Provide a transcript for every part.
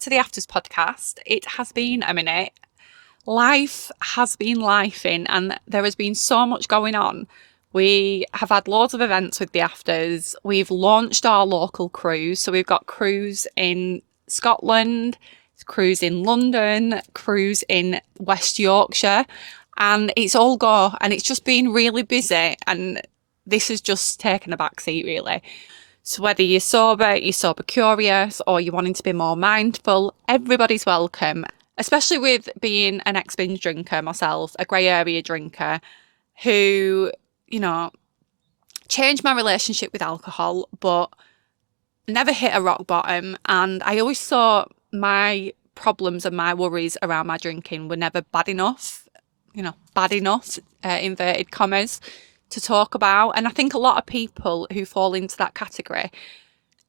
to the Afters podcast. It has been a minute. Life has been lifing and there has been so much going on. We have had loads of events with the Afters. We've launched our local cruise. So we've got cruise in Scotland, cruise in London, cruise in West Yorkshire, and it's all go. And it's just been really busy. And this has just taken a back seat, really. So whether you're sober curious, or you're wanting to be more mindful, everybody's welcome, especially with being an ex-binge drinker myself, a grey area drinker, who, changed my relationship with alcohol, but never hit a rock bottom. And I always thought my problems and my worries around my drinking were never bad enough, inverted commas, to talk about. And I think a lot of people who fall into that category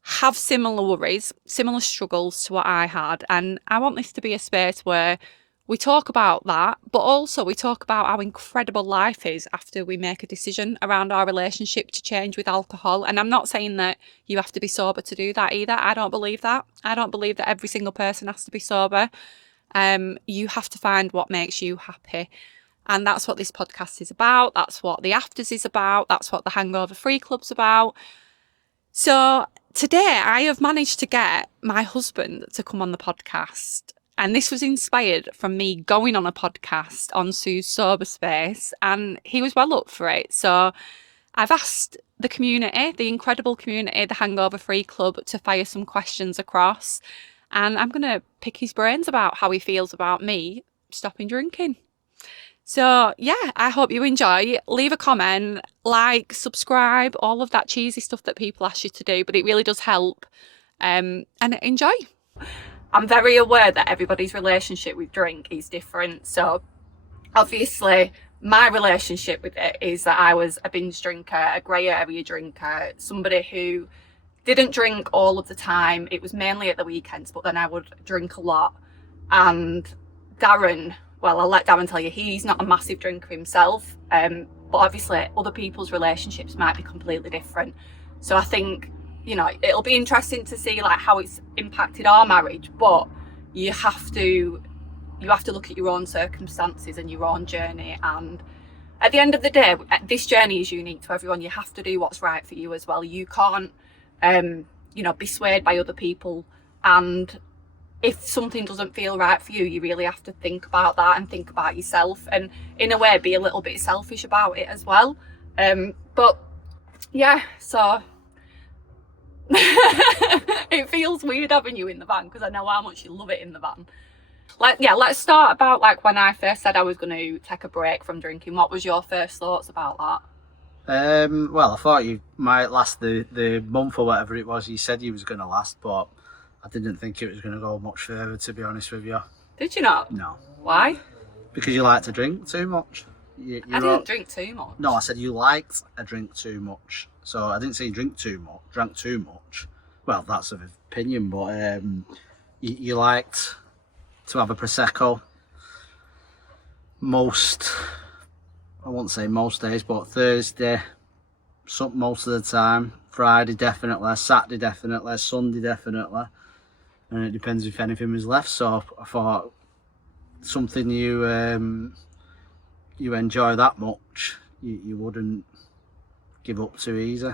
have similar worries, similar struggles to what I had. And I want this to be a space where we talk about that, but also we talk about how incredible life is after we make a decision around our relationship to change with alcohol. And I'm not saying that you have to be sober to do that either. I don't believe that. I don't believe that every single person has to be sober. You have to find what makes you happy. And that's what this podcast is about. That's what the Afters is about. That's what the Hangover Free Club's about. So today I have managed to get my husband to come on the podcast. And this was inspired from me going on a podcast on Sue's Sober Space. And he was well up for it. So I've asked the community, the incredible community, the Hangover Free Club, to fire some questions across. And I'm going to pick his brains about how he feels about me stopping drinking. So yeah, I hope you enjoy. Leave a comment, like, subscribe, all of that cheesy stuff that people ask you to do, but it really does help. And enjoy. I'm very aware that everybody's relationship with drink is different. So obviously my relationship with it is that I was a binge drinker, a grey area drinker, somebody who didn't drink all of the time. It was mainly at the weekends, but then I would drink a lot. And Darren, well, I'll let Darren tell you, he's not a massive drinker himself, but obviously other people's relationships might be completely different. So I think, it'll be interesting to see like how it's impacted our marriage, but you have to look at your own circumstances and your own journey. And at the end of the day, this journey is unique to everyone. You have to do what's right for you as well. You can't, be swayed by other people. And if something doesn't feel right for you, you really have to think about that and think about yourself, and in a way be a little bit selfish about it as well. But yeah, so it feels weird having you in the van because I know how much you love it in the van. Let's start about like when I first said I was going to take a break from drinking. What was your first thoughts about that? Well, I thought you might last the month or whatever it was you said you was going to last, but I didn't think it was going to go much further, to be honest with you. Did you not? No. Why? Because you like to drink too much. I didn't drink too much. No, I said you liked a drink too much. So I didn't say you drank too much. Well, that's an opinion, but you liked to have a Prosecco I won't say most days, but Thursday, most of the time. Friday definitely, Saturday definitely, Sunday definitely. And it depends if anything was left. So I thought something you enjoy that much, you wouldn't give up too easy.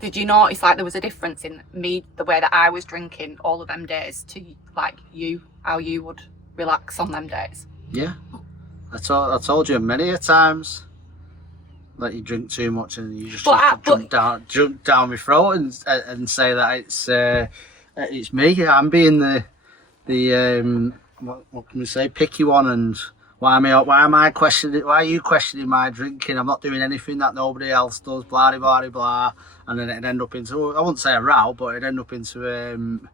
Did you notice like there was a difference in me, the way that I was drinking all of them days, to like you, how you would relax on them days? Yeah, I told you many a times that you drink too much and you just jump down my throat and say that it's me. I'm being the what can we say, picky one, and why am I questioning? Why are you questioning my drinking? I'm not doing anything that nobody else does. Blah blah blah blah, and then it'd end up into, I wouldn't say a row, but it'd end up into an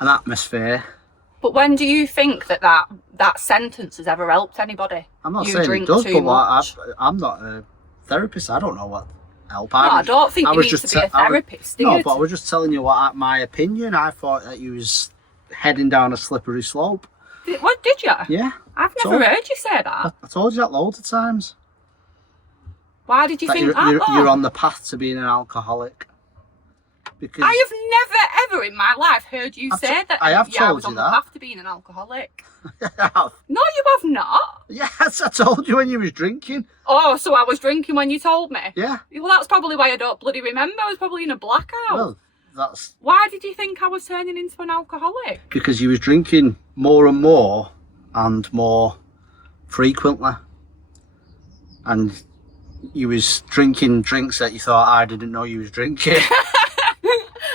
atmosphere. But when do you think that sentence has ever helped anybody? I'm not saying it does, but I'm not a therapist. I don't know what help. I don't think you need to be a therapist. But I was just telling you my opinion. I thought that you was heading down a slippery slope. What, did you? Yeah. I've never heard you say that. I told you that loads of times. Why did you think that? You're on the path to being an alcoholic. Because I have never never in my life heard you say that. I have I told was you on the that. path to being an alcoholic. Yeah. No, you have not. Yes, I told you when you was drinking. Oh, so I was drinking when you told me? Yeah. Well, that's probably why I don't bloody remember. I was probably in a blackout. Well, that's Why did you think I was turning into an alcoholic? because you was drinking more and more and more frequently. And you was drinking drinks that you thought I didn't know you was drinking.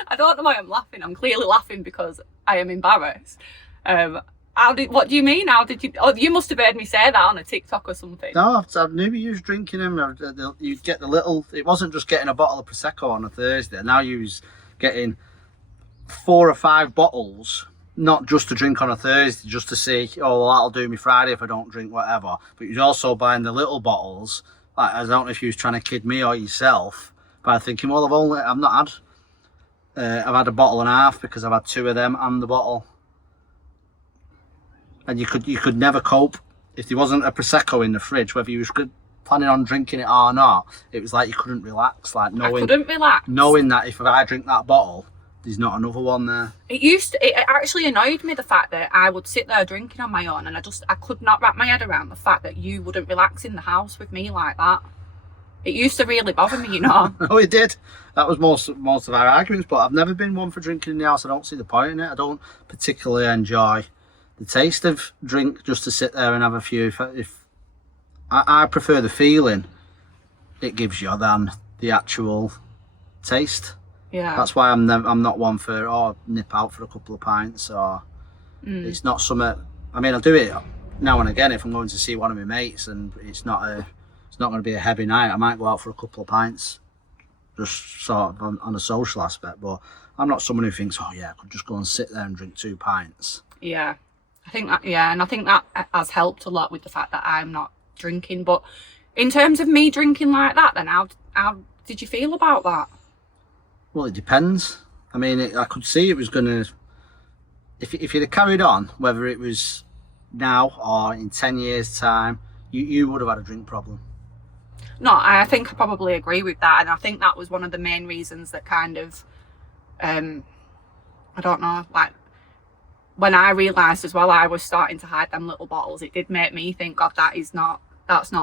I don't know why I'm laughing. I'm clearly laughing because I am embarrassed. What do you mean? How did you? Oh, you must have heard me say that on a TikTok or something. No, I knew you was drinking them. You'd get the little. It wasn't just getting a bottle of prosecco on a Thursday. Now you was getting 4 or 5 bottles, not just to drink on a Thursday, just to see. Oh, well, that'll do me Friday if I don't drink whatever. But you're also buying the little bottles. Like, I don't know if you was trying to kid me or yourself by thinking, well, I've not had. I've had a bottle and a half because I've had 2 of them and the bottle. And you could never cope if there wasn't a prosecco in the fridge, whether you was planning on drinking it or not. It was like you couldn't relax, like I couldn't relax, knowing that if I drink that bottle, there's not another one there. It actually annoyed me, the fact that I would sit there drinking on my own, and I could not wrap my head around the fact that you wouldn't relax in the house with me like that. It used to really bother me, you know. Oh, it did. That was most of our arguments. But I've never been one for drinking in the house. I don't see the point in it. I don't particularly enjoy the taste of drink just to sit there and have a few. If I prefer the feeling it gives you than the actual taste. Yeah. That's why I'm not one for nip out for a couple of pints or it's not something. I mean, I'll do it now and again if I'm going to see one of my mates and it's not going to be a heavy night. I might go out for a couple of pints, just sort of on a social aspect. But I'm not someone who thinks, oh yeah, I could just go and sit there and drink 2 pints. Yeah. I think that, yeah, and I think that has helped a lot with the fact that I'm not drinking. But in terms of me drinking like that, then how did you feel about that? Well, it depends. I mean, I could see it was going to, if you'd have carried on, whether it was now or in 10 years' time, you would have had a drink problem. No, I think I probably agree with that. And I think that was one of the main reasons that kind of, I don't know, like, when I realised as well I was starting to hide them little bottles, it did make me think, God, that's not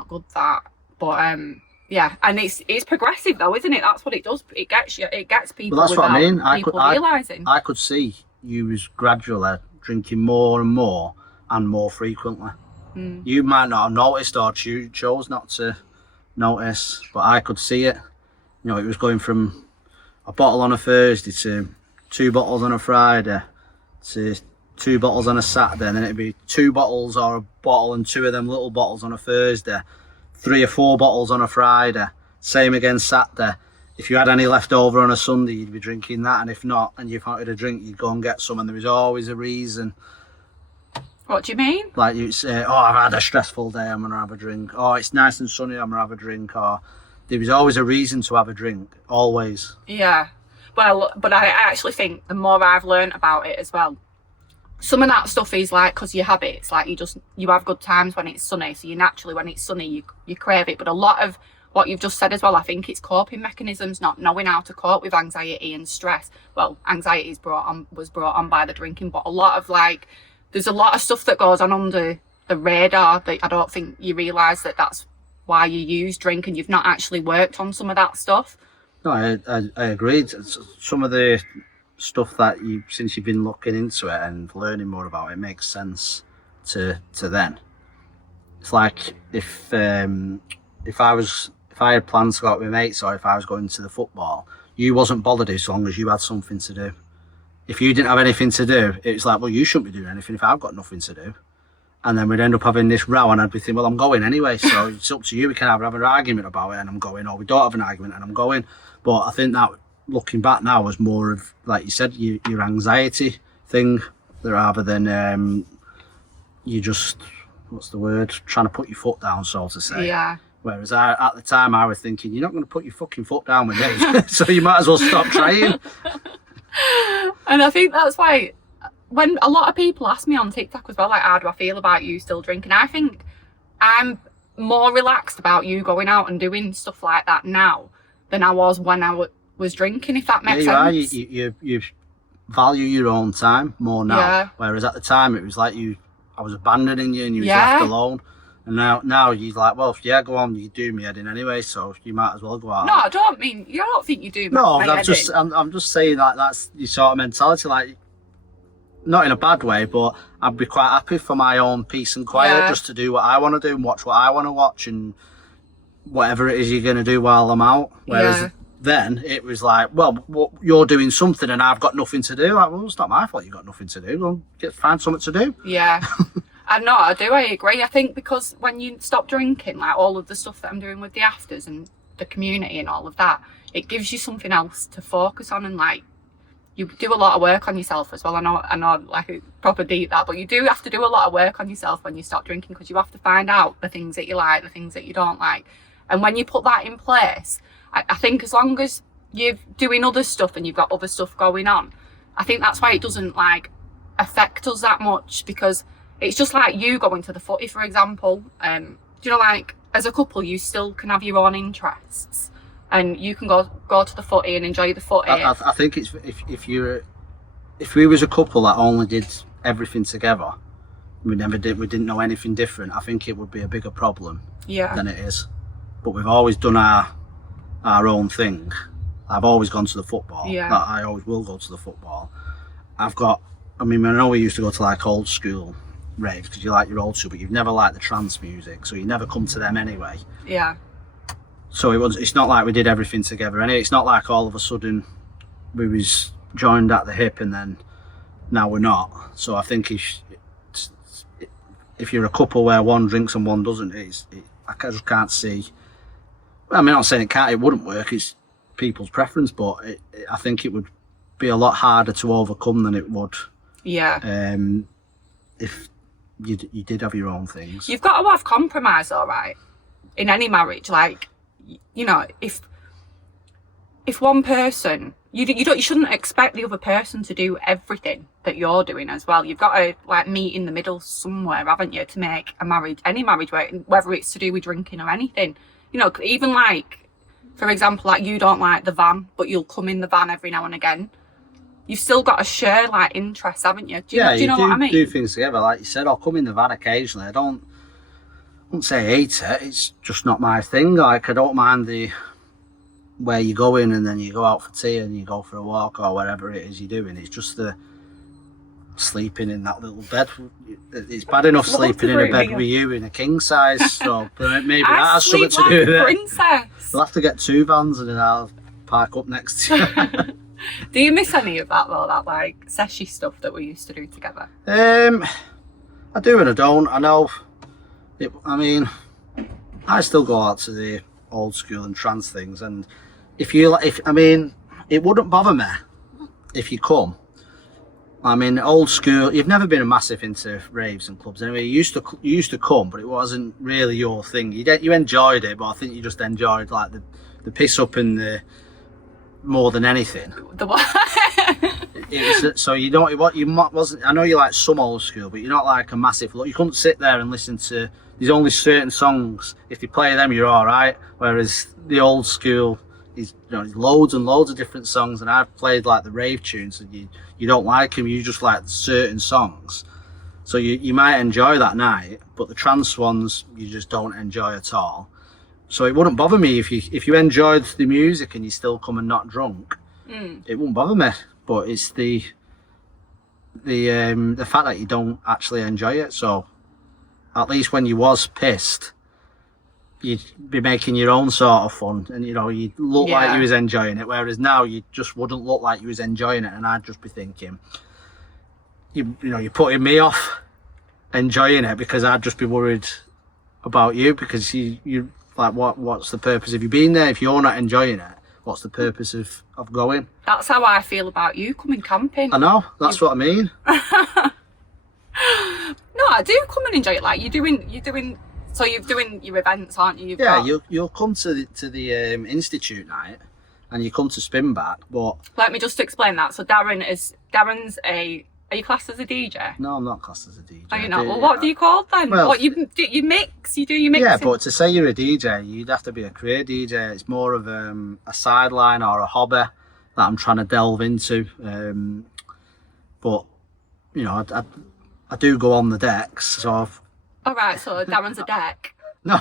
good, that. But yeah, and it's progressive though, isn't it? That's what it does. It gets people. Well, that's what I mean. People realising. I could see you was gradually drinking more and more frequently. You might not have noticed or chose not to notice, but I could see it. You know, it was going from a bottle on a Thursday to 2 bottles on a Friday to 2 bottles on a Saturday, and then it'd be 2 bottles or a bottle and 2 of them little bottles on a Thursday, 3 or 4 bottles on a Friday, same again Saturday. If you had any left over on a Sunday, you'd be drinking that, and if not, and you wanted a drink, you'd go and get some, and there was always a reason. What do you mean? Like you'd say, oh, I've had a stressful day, I'm going to have a drink. Oh, it's nice and sunny, I'm going to have a drink. Or there was always a reason to have a drink, always. Yeah. Well, but I actually think the more I've learned about it as well, some of that stuff is like, because your habits, like you have good times when it's sunny, so you naturally, when it's sunny, you crave it. But a lot of what you've just said as well, I think it's coping mechanisms, not knowing how to cope with anxiety and stress. Well, anxiety was brought on by the drinking, but a lot of there's a lot of stuff that goes on under the radar that I don't think you realise that's why you use drink, and you've not actually worked on some of that stuff. No, I agreed. Some of the stuff that since you've been looking into it and learning more about it, makes sense to then. It's like if I had plans to go out with my mates, or if I was going to the football, you wasn't bothered as long as you had something to do. If you didn't have anything to do, it's like, well, you shouldn't be doing anything if I've got nothing to do. And then we'd end up having this row, and I'd be thinking, well, I'm going anyway, so it's up to you. We can have an argument about it and I'm going, or we don't have an argument and I'm going. But I think that, looking back now, was more of, like you said, your anxiety thing, rather than you just, what's the word, trying to put your foot down, so to say. Yeah. Whereas at the time I was thinking, you're not going to put your fucking foot down with me, so you might as well stop trying. And I think that's why when a lot of people ask me on TikTok as well, like, how do I feel about you still drinking? I think I'm more relaxed about you going out and doing stuff like that now than I was when I was drinking, if that makes sense. You're value your own time more now. Yeah. Whereas at the time it was like I was abandoning you and you was Yeah. left alone. And now you're like, well, yeah, go on, you do me head in anyway, so you might as well go out. No, I don't think you do. No, my I'm head just in. I'm just saying like that's your sort of mentality, like not in a bad way, but I'd be quite happy for my own peace and quiet, Yeah. just to do what I want to do and watch what I want to watch and whatever it is you're going to do while I'm out. Whereas Yeah. then it was like, well, you're doing something and I've got nothing to do. Like, well, it's not my fault you've got nothing to do. Well, find something to do. Yeah. I agree. I think because when you stop drinking, like all of the stuff that I'm doing with the afters and the community and all of that, it gives you something else to focus on, and like you do a lot of work on yourself as well. I know, like it's proper deep that, but you do have to do a lot of work on yourself when you stop drinking, because you have to find out the things that you like, the things that you don't like. And when you put that in place, I think as long as you're doing other stuff and you've got other stuff going on, I think that's why it doesn't like affect us that much, because it's just like you going to the footy, for example. Do you know, like as a couple, you still can have your own interests, and you can go to the footy and enjoy the footy. I think it's if we was a couple that only did everything together, we didn't know anything different, I think it would be a bigger problem than it is. But we've always done our own thing. I've always gone to the football. Yeah. I always will go to the football. I know we used to go to like old school raves because you like your old school, but you've never liked the trance music, so you never come to them anyway. Yeah. So it's not like we did everything together anyway. It's not like all of a sudden we was joined at the hip and then now we're not. So I think if you're a couple where one drinks and one doesn't, I just can't see. I mean, I'm not saying it wouldn't work. It's people's preference, but I think it would be a lot harder to overcome than it would. Yeah. If you did have your own things. You've got to have compromise, all right, in any marriage. Like, you know, if one person, you shouldn't expect the other person to do everything that you're doing as well. You've got to like meet in the middle somewhere, haven't you, to make any marriage work, whether it's to do with drinking or anything. You know, even like, for example, like you don't like the van, but you'll come in the van every now and again. You've still got to share like interests, haven't you? Do you know what I mean? Do things together. Like you said, I'll come in the van occasionally. I wouldn't say hate it. It's just not my thing. Like I don't mind where you go in and then you go out for tea and you go for a walk or whatever it is you're doing. It's just the sleeping in that little bed. It's bad enough sleeping in a bed with you in a king size. So maybe that has something to do with it. Princess. We'll have to get 2 vans and then I'll park up next to you. Do you miss any of that though? That like seshy stuff that we used to do together? I do and I don't. I know. I still go out to the old school and trance things, and it wouldn't bother me if you come. I mean, old school. You've never been a massive into raves and clubs anyway. You used to come, but it wasn't really your thing. You enjoyed it, but I think you just enjoyed like the piss up and the more than anything. The what? So you don't. What you wasn't. I know you like some old school, but you're not like a massive. You couldn't sit there and listen to. There's only certain songs. If you play them, you're all right. Whereas the old school is, there's loads and loads of different songs, and I've played like the rave tunes, and you don't like them. You just like certain songs. So you might enjoy that night, but the trance ones you just don't enjoy at all. So it wouldn't bother me if you enjoyed the music and you still come and not drunk. It wouldn't bother me. But it's the fact that you don't actually enjoy it. So at least when you was pissed, you'd be making your own sort of fun, and you'd look like you was enjoying it. Whereas now you just wouldn't look like you was enjoying it, and I'd just be thinking, you're putting me off enjoying it because I'd just be worried about you, because you like what's the purpose of you being there if you're not enjoying it? What's the purpose of going? That's how I feel about you coming camping. I know, that's what I mean. No, I do come and enjoy it. Like you're doing your events, aren't you? You'll come to the institute night, and you come to spin back. But let me just explain that. So Darren's are you classed as a DJ? No, I'm not classed as a DJ. Are you not? Well, what do you call then? Well, what you mix? You do your mixing? Yeah, but to say you're a DJ, you'd have to be a career DJ. It's more of a sideline or a hobby that I'm trying to delve into. But you know, I do go on the decks, so I've... All right, so Darren's a deck. No.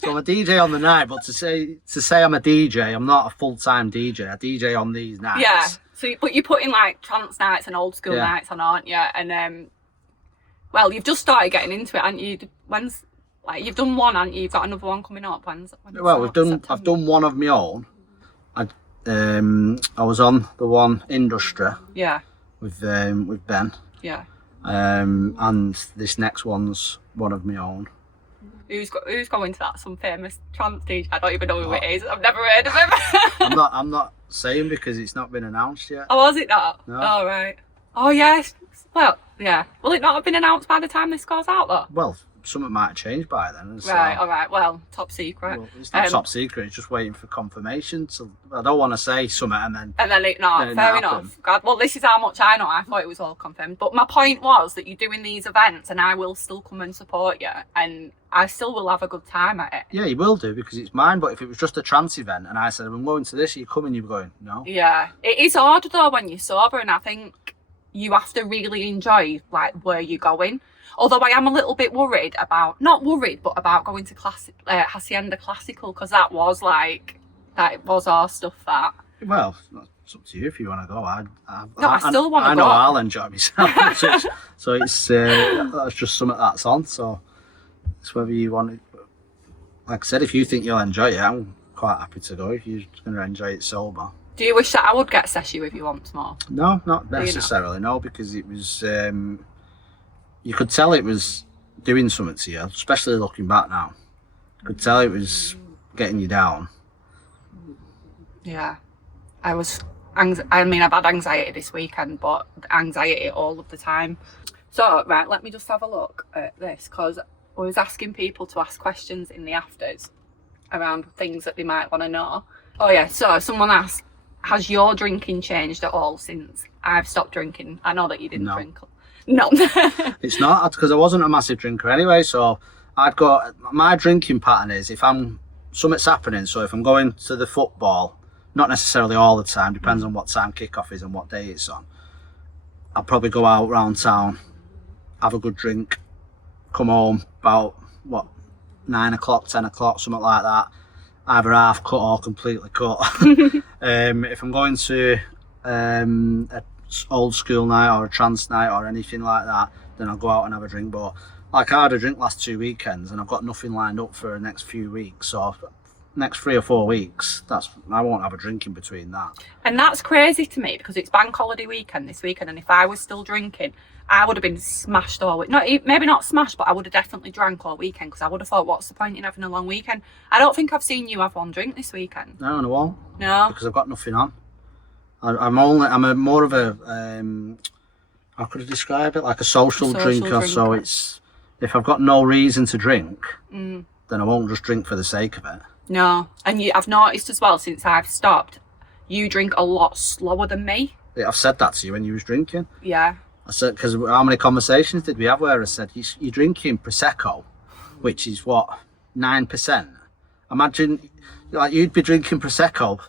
So I'm a DJ on the night, but to say I'm a DJ, I'm not a full-time DJ. I DJ on these nights. Yeah. So, but you put in like trance nights and old school nights on, aren't you? And well, you've just started getting into it, haven't you? When's like you've done one, haven't you? You've got another one coming up. Well, I've done one of my own. I was on the one Industry. Yeah. With Ben. Yeah. And this next one's one of my own. Who's going to that? Some famous trance DJ? I don't even know who it is. I've never heard of him. I'm not saying because it's not been announced yet. Oh, was it not? No. Oh, right. Oh, yes. Well, yeah. Will it not have been announced by the time this goes out, though? Well, something might have changed by then. So, right, all right. Well, top secret. Well, it's not top secret. It's just waiting for confirmation. So I don't want to say something and then... And then fair enough. God, well, this is how much I know. I thought it was all confirmed. But my point was that you're doing these events and I will still come and support you. And I still will have a good time at it. Yeah, you will do because it's mine. But if it was just a trance event and I said, I'm going to this, you come and you're going, no. Yeah. It is hard, though, when you're sober. And I think you have to really enjoy, like, where you're going. Although I am a little bit worried about, not worried, but about going to Hacienda Classical, because that was our stuff, that. Well, it's up to you if you want to go. I still want to go. I know I'll enjoy myself. so it's that's just something that's on. So it's whether you want it. Like I said, if you think you'll enjoy it, I'm quite happy to go if you're going to enjoy it sober. Do you wish that I would get session with you once more? No, not necessarily. No, because it was... you could tell it was doing something to you, especially looking back now. You could tell it was getting you down. Yeah. I've had anxiety this weekend, but anxiety all of the time. So, right, let me just have a look at this, because I was asking people to ask questions in the afters around things that they might want to know. Oh yeah, so someone asked, has your drinking changed at all since I've stopped drinking? I know that you didn't drink. No. It's not, because I wasn't a massive drinker anyway, so my drinking pattern is if something's happening, so if I'm going to the football, not necessarily all the time, depends on what time kick-off is and what day it's on, I'll probably go out around town, have a good drink, come home about 9 o'clock, 10 o'clock, something like that, either half cut or completely cut. If I'm going to a old school night or a trance night or anything like that, then I'll go out and have a drink. But like I had a drink last 2 weekends and I've got nothing lined up for the next few weeks, so next 3 or 4 weeks, I won't have a drink in between that. And that's crazy to me because it's bank holiday weekend this weekend, and if I was still drinking, I would have been smashed all week. Maybe not smashed, but I would have definitely drank all weekend because I would have thought, what's the point in having a long weekend? I don't think I've seen you have one drink this weekend. No, I won't. No, because I've got nothing on. I'm more of a how could I describe it? Like a social drinker. So it's, if I've got no reason to drink, then I won't just drink for the sake of it. No, and I've noticed as well since I've stopped, you drink a lot slower than me. Yeah, I've said that to you when you was drinking. Yeah. I said, because how many conversations did we have where I said, you're drinking Prosecco, which is what, 9%? Imagine, like, you'd be drinking Prosecco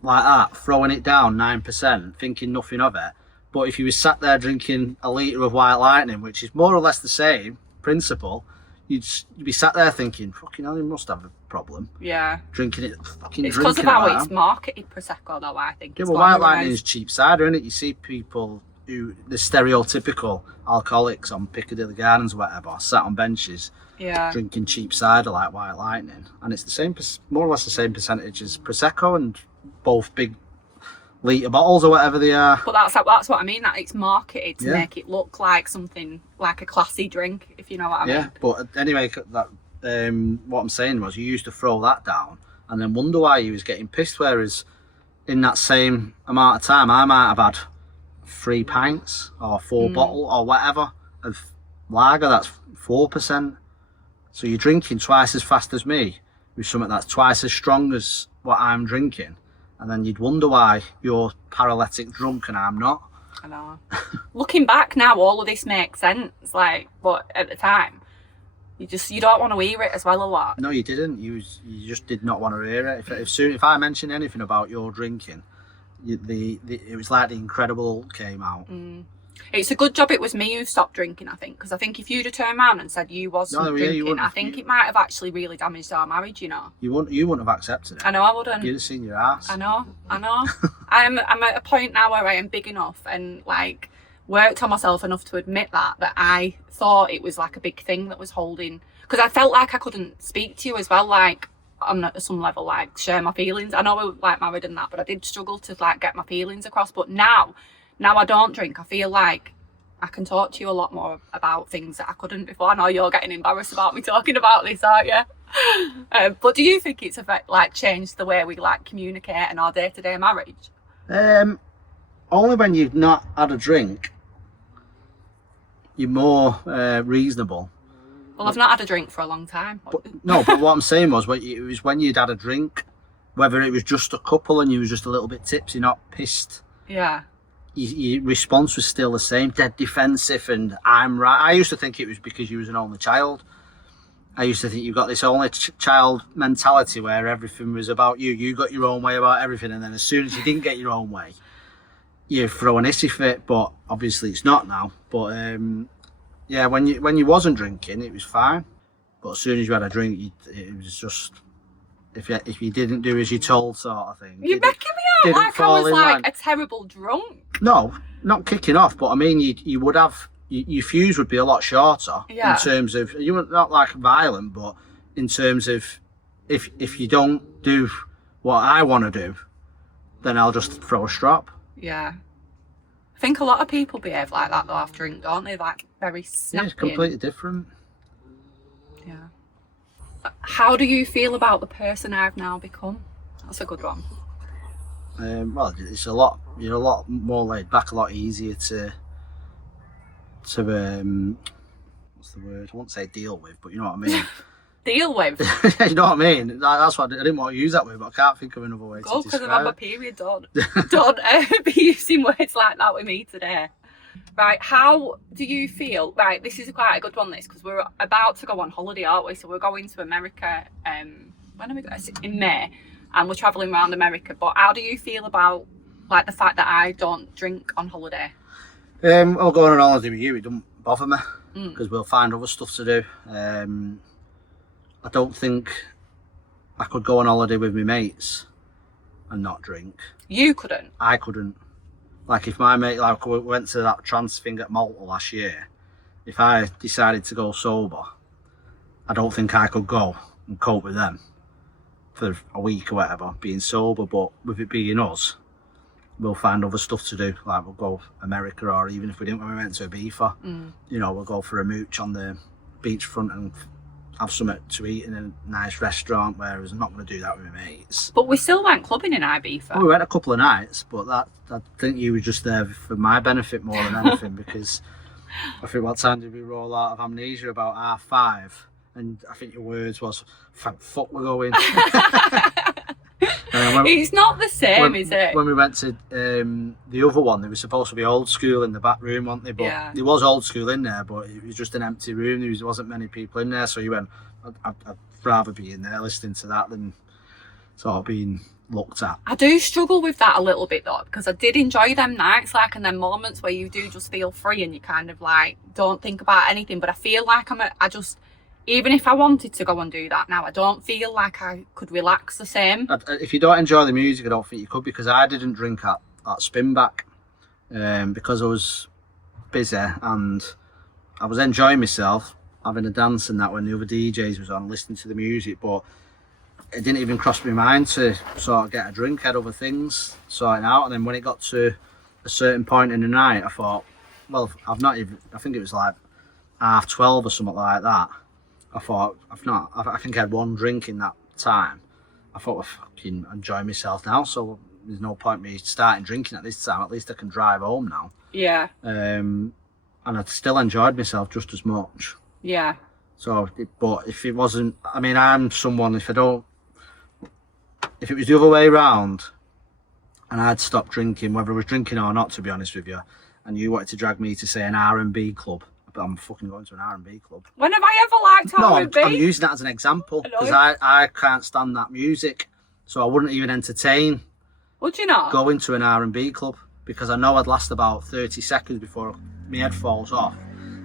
like that, throwing it down 9%, thinking nothing of it. But if you was sat there drinking a litre of White Lightning, which is more or less the same principle, you'd be sat there thinking, fucking hell, you must have a problem. Yeah. Drinking it, fucking it's drinking it. It's because of how it's marketed, Prosecco, though, I think. Yeah, well, White Lightning is cheap cider, isn't it? You see people who, the stereotypical alcoholics on Piccadilly Gardens or whatever, sat on benches, drinking cheap cider like White Lightning. And it's the same, more or less the same percentage as Prosecco, and both big litre bottles or whatever they are. But that's what I mean, that it's marketed to make it look like something, like a classy drink, if you know what I mean. Yeah, but anyway, that what I'm saying was you used to throw that down and then wonder why you was getting pissed, whereas in that same amount of time I might have had 3 pints or 4 bottle or whatever of lager that's 4%. So you're drinking twice as fast as me with something that's twice as strong as what I'm drinking. And then you'd wonder why you're paralytic drunk and I'm not. I know. Looking back now, all of this makes sense. Like, but at the time, you don't want to hear it as well a lot. No, you didn't. You just did not want to hear it. If I mention anything about your drinking, it was like The Incredible Hulk came out. It's a good job it was me who stopped drinking, I think, because I think if you'd have turned around and said you wasn't drinking, I think it might have actually really damaged our marriage, you know. You wouldn't have accepted it. I know I wouldn't. You'd have seen your ass. I know. I'm at a point now where I am big enough and like worked on myself enough to admit that I thought it was like a big thing that was holding, because I felt like I couldn't speak to you as well, like on some level, like share my feelings. I know we were like married and that, but I did struggle to like get my feelings across. But now I don't drink. I feel like I can talk to you a lot more about things that I couldn't before. I know you're getting embarrassed about me talking about this, aren't you? But do you think it's like changed the way we like communicate in our day-to-day marriage? Only when you've not had a drink, you're more reasonable. Well, I've not had a drink for a long time. But what I'm saying was, it was when you'd had a drink, whether it was just a couple and you was just a little bit tipsy, not pissed. Yeah. Your response was still the same, dead defensive, and I'm right. I used to think it was because you was an only child. I used to think you got this only child mentality where everything was about you. You got your own way about everything, and then as soon as you didn't get your own way, you throw an hissy fit. But obviously it's not now. But yeah, when you wasn't drinking, it was fine. But as soon as you had a drink, it was just, if you didn't do as you told, sort of thing. You're making me out like I was like a terrible drunk. No, not kicking off, but I mean, you would have, your fuse would be a lot shorter. Yeah. In terms of, you were not like violent, but in terms of, if you don't do what I want to do, then I'll just throw a strap. Yeah. I think a lot of people behave like that though after drink, don't they? Like very snappy. Yeah, it's completely different. Yeah. How do you feel about the person I've now become? That's a good one. Well, it's you're a lot more laid back, a lot easier to what's the word? I won't say deal with, but you know what I mean. Deal with? You know what I mean? That's what I didn't want to use that word, but I can't think of another way to describe it. Because I'm on my period, don't be using words like that with me today. Right, how do you feel? Right, this is quite a good one, this, because we're about to go on holiday, aren't we? So we're going to America when are we going? In May, and we're travelling around America. But how do you feel about like the fact that I don't drink on holiday? I'll go on holiday with you, it doesn't bother me, because we'll find other stuff to do. I don't think I could go on holiday with my mates and not drink. You couldn't? I couldn't. Like if my mate, like we went to that trance thing at Malta last year, if I decided to go sober, I don't think I could go and cope with them for a week or whatever, being sober. But with it being us, we'll find other stuff to do. Like we'll go America, or even if we didn't, when we went to Ibiza, you know, we'll go for a mooch on the beachfront and have something to eat in a nice restaurant, whereas I'm not going to do that with my mates. But we still went clubbing in Ibiza. Well, we went a couple of nights, but I think you were just there for my benefit more than anything, because I think what time did we roll out of amnesia? About 5:30, and I think your words was, "Thank fuck we're going." It's not the same, is it? When we went to the other one, they were supposed to be old school in the back room, weren't they? But yeah. There was old school in there, but it was just an empty room. There wasn't many people in there, so you went, I'd rather be in there listening to that than sort of being looked at. I do struggle with that a little bit though, because I did enjoy them nights, like, and then moments where you do just feel free and you kind of like don't think about anything. But I feel like even if I wanted to go and do that now, I don't feel like I could relax the same. If you don't enjoy the music, I don't think you could, because I didn't drink at Spinback because I was busy and I was enjoying myself, having a dance and that when the other DJs was on, listening to the music, but it didn't even cross my mind to sort of get a drink, had other things sorting out. And then when it got to a certain point in the night, I thought, well, I think it was like 12:30 or something like that. I thought, I think I had one drink in that time. I thought, well, fucking enjoy myself now, so there's no point me starting drinking at this time. At least I can drive home now. Yeah. And I still enjoyed myself just as much. Yeah. So, but if it wasn't, I mean, I'm someone, if it was the other way around and I'd stopped drinking, whether I was drinking or not, to be honest with you, and you wanted to drag me to, say, an R&B club, but I'm fucking going to an R&B club. When have I ever liked R&B? No, I'm using that as an example, because I can't stand that music, so I wouldn't even entertain Would you not? go into an R&B club, because I know I'd last about 30 seconds before my head falls off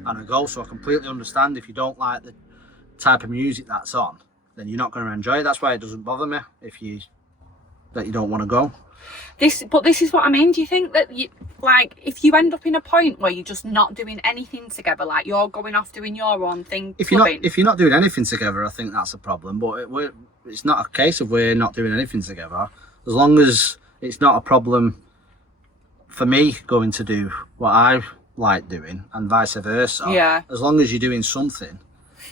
and I go. So I completely understand if you don't like the type of music that's on, then you're not going to enjoy it. That's why it doesn't bother me if you don't want to go. This is what I mean. Do you think that if you end up in a point where you're just not doing anything together, like you're going off doing your own thing, if you're not doing anything together, I think that's a problem. But it's not a case of we're not doing anything together. As long as it's not a problem for me going to do what I like doing and vice versa. Yeah. As long as you're doing something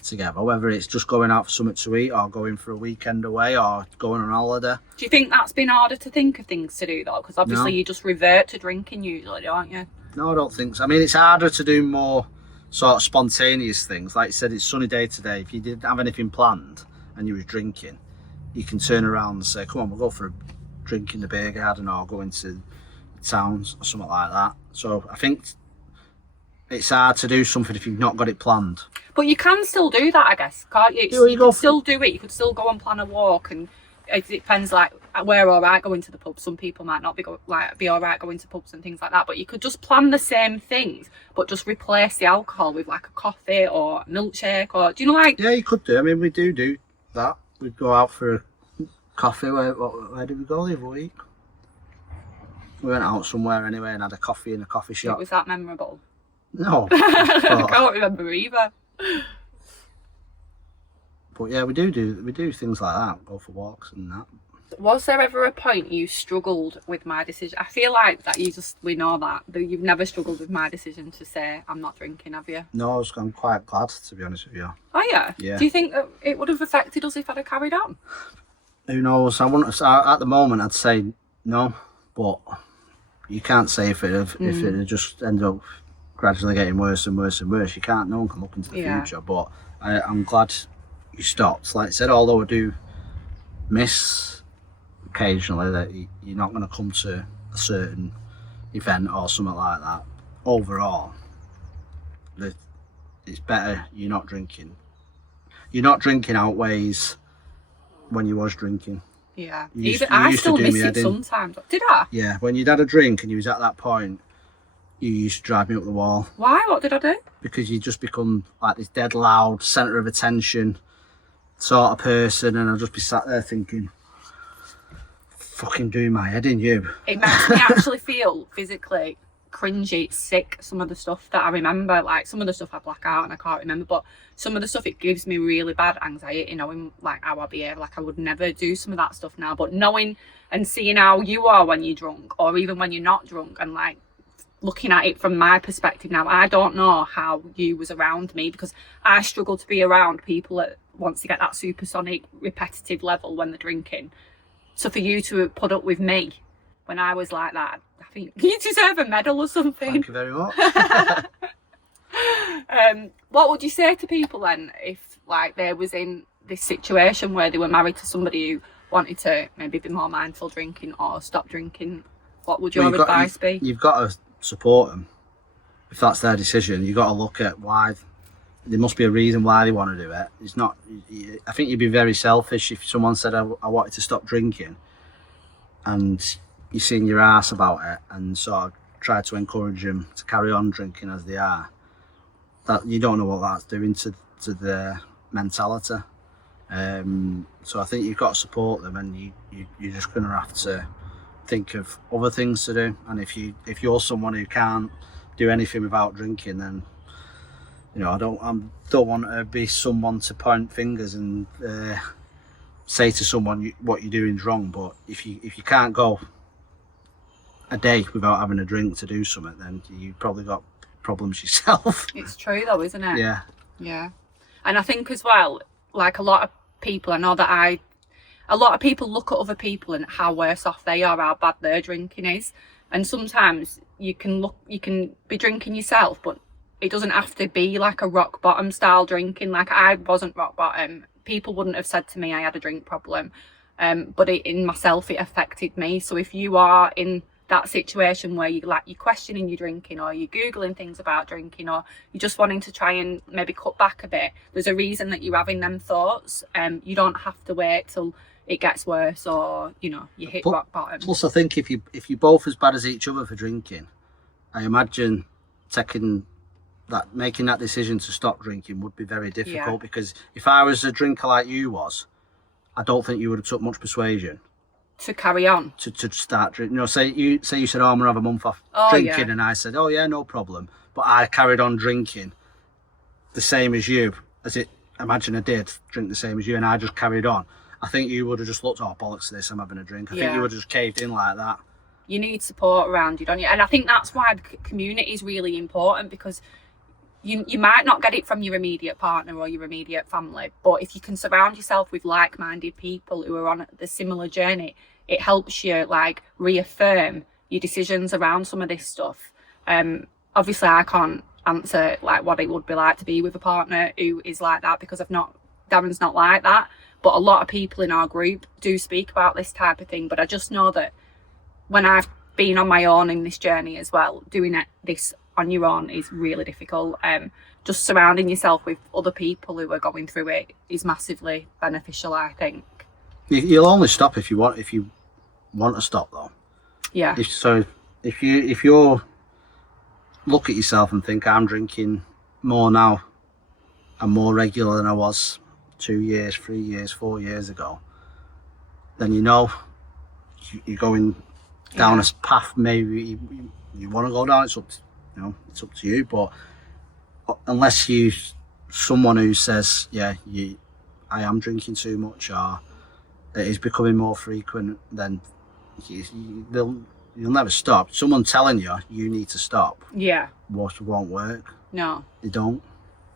together, whether it's just going out for something to eat or going for a weekend away or going on holiday. Do you think that's been harder to think of things to do though? Because obviously you just revert to drinking usually, don't you? No, I don't think so. I mean, it's harder to do more sort of spontaneous things. Like you said, it's sunny day today. If you didn't have anything planned and you was drinking, you can turn around and say, come on, we'll go for a drink in the beer garden or go into towns or something like that. So I think it's hard to do something if you've not got it planned. But you can still do that, I guess, can't you? You can still do it. You could still go and plan a walk, and it depends. Like we're all right going to the pub. Some people might not be all right going to pubs and things like that. But you could just plan the same things, but just replace the alcohol with like a coffee or a milkshake, or do you know like? Yeah, you could do. I mean, we do that. We'd go out for a coffee. Where did we go the other week? We went out somewhere anyway and had a coffee in a coffee shop. Was that memorable? No. I can't remember either. But yeah, we do things like that, go for walks and that. Was there ever a point you struggled with my decision? I feel like that we know that you've never struggled with my decision to say I'm not drinking, have you? No, I'm quite glad, to be honest with you. Oh yeah? Yeah. Do you think that it would have affected us if I'd have carried on? Who knows? At the moment I'd say no, but you can't say if it had just ended up gradually getting worse and worse and worse. You can't. No one can look into the future. But I'm glad you stopped. Like I said, although I do miss occasionally that you're not going to come to a certain event or something like that. Overall, it's better you're not drinking. You're not drinking outweighs when you was drinking. Yeah. I still miss it sometimes. Did I? Yeah. When you'd had a drink and you was at that point, you used to drive me up the wall. Why? What did I do? Because you just become like this dead loud, centre of attention sort of person, and I'd just be sat there thinking, fucking doing my head in, you. It makes me actually feel physically cringy, sick, some of the stuff that I remember. Like some of the stuff I black out and I can't remember, but some of the stuff, it gives me really bad anxiety knowing like how I behave. Like I would never do some of that stuff now, but knowing and seeing how you are when you're drunk, or even when you're not drunk, and like looking at it from my perspective now, I don't know how you was around me, because I struggle to be around people that wants to get that supersonic repetitive level when they're drinking. So for you to put up with me when I was like that, I think you deserve a medal or something. Thank you very much. What would you say to people then if like they was in this situation where they were married to somebody who wanted to maybe be more mindful drinking or stop drinking? What would your advice be? You've got to support them. If that's their decision, you've got to look at why. There must be a reason why they want to do it. It's not. I think you'd be very selfish if someone said, I wanted to stop drinking, and you're seeing your arse about it and sort of try to encourage them to carry on drinking as they are. That you don't know what that's doing to their mentality. So I think you've got to support them, and you're just going to have to think of other things to do. And if you're someone who can't do anything without drinking, then I don't want to be someone to point fingers and say to someone what you're doing is wrong. But if you can't go a day without having a drink to do something, then you've probably got problems yourself. It's true though, isn't it? Yeah. And I think as well, like a lot of people, I know that a lot of people look at other people and how worse off they are, how bad their drinking is. And sometimes you can be drinking yourself, but it doesn't have to be like a rock bottom style drinking. Like I wasn't rock bottom. People wouldn't have said to me I had a drink problem. But in myself, it affected me. So if you are in that situation where you're questioning your drinking, or you're Googling things about drinking, or you're just wanting to try and maybe cut back a bit, there's a reason that you're having them thoughts. You don't have to wait till it gets worse, or you know, you hit rock bottom. Plus, I think if you're both as bad as each other for drinking, I imagine making that decision to stop drinking would be very difficult. Because if I was a drinker like you was, I don't think you would have took much persuasion to carry on to start drinking. You know, say you said, "Oh, I'm gonna have a month off drinking," and I said, "Oh yeah, no problem," but I carried on drinking the same as you, imagine I did drink the same as you, and I just carried on. I think you would have just looked, "Oh, bollocks to this, I'm having a drink." I think you would have just caved in like that. You need support around you, don't you? And I think that's why the community is really important, because you might not get it from your immediate partner or your immediate family, but if you can surround yourself with like-minded people who are on the similar journey, it helps you like reaffirm your decisions around some of this stuff. Obviously I can't answer like what it would be like to be with a partner who is like that, because Darren's not like that, but a lot of people in our group do speak about this type of thing. But I just know that when I've been on my own in this journey as well, doing this on your own is really difficult. Just surrounding yourself with other people who are going through it is massively beneficial, I think. You'll only stop if you want to stop, though. Yeah. If you look at yourself and think, I'm drinking more now and more regular than I was 2 years, 3 years, 4 years ago, then you know you're going down a path maybe you want to go down. It's up to you. But unless someone who says, I am drinking too much, or it is becoming more frequent, then you'll never stop. Someone telling you need to stop, won't work. No, they don't.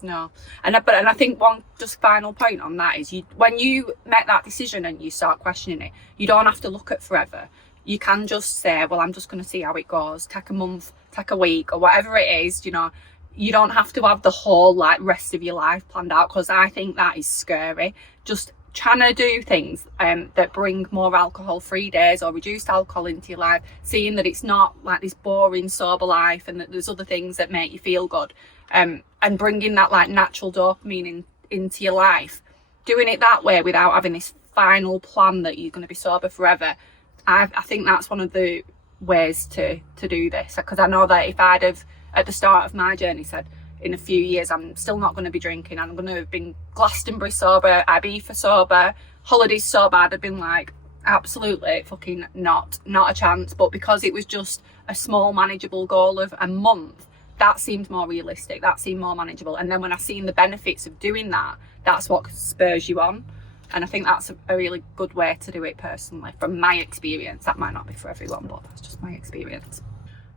No, and I think one just final point on that is, when you make that decision and you start questioning it, you don't have to look at forever. You can just say, well, I'm just going to see how it goes, take a month, take a week, or whatever it is. You know, you don't have to have the whole like rest of your life planned out, because I think that is scary. Just trying to do things that bring more alcohol-free days or reduced alcohol into your life, seeing that it's not like this boring sober life, and that there's other things that make you feel good, and bringing that like natural dopamine into your life, doing it that way without having this final plan that you're going to be sober forever. I think that's one of the ways to do this, because I know that if I'd have at the start of my journey said, in a few years I'm still not going to be drinking, I'm going to have been Glastonbury sober, Ibiza sober, holidays sober, I'd have been like, absolutely fucking not a chance. But because it was just a small manageable goal of a month, that seemed more realistic, that seemed more manageable. And then when I seen the benefits of doing that, that's what spurs you on. And I think that's a really good way to do it personally, from my experience. That might not be for everyone, but that's just my experience.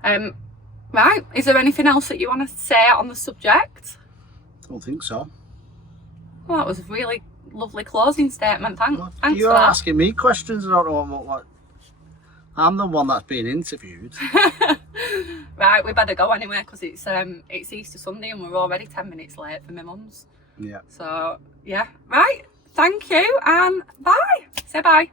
Right, is there anything else that you want to say on the subject? I don't think so. Well, that was a really lovely closing statement. Thanks You're asking me questions. I don't know what. I'm the one that's being interviewed. Right, we better go anyway, because it's Easter Sunday and we're already 10 minutes late for my mum's. Yeah. So yeah, right. Thank you and bye. Say bye.